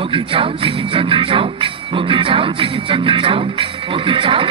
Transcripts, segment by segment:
Okie chow, chicken chucky chow. Okie chow, chicken chucky chow. Okie chow.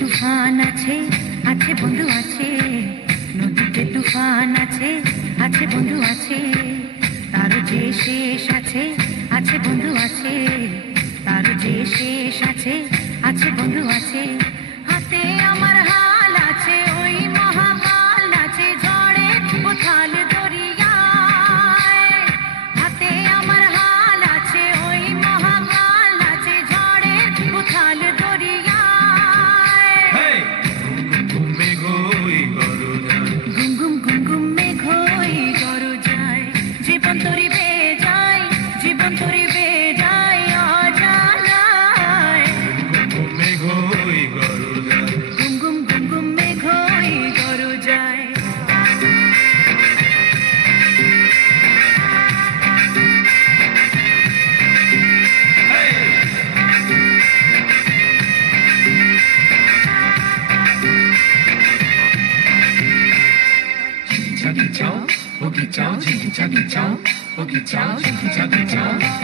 তুফান আছে আছে বন্ধু আছে, নদীতে তুফান আছে আছে বন্ধু আছে, তার যে শেষ আছে আছে বন্ধু আছে, তার যে শেষ আছে আছে বন্ধু আছে। হাতে আমার হাল আছে ওই মহাকাল আছে ঝড়ে উথাল দরিয়ায়, হাতে আমার হাল আছে ওই মহাকাল আছে ঝড়ে উথাল দরিয়ায়। জীবন তরি বেয়ে যায়, জীবন তরি বেয়ে যায় অজানায়। গুম গুম গুম গুম মেঘ হই গরজায়। Chuggy chow, boogie chow, chuggy chuggy chow, boogie chow, chuggy chuggy chow.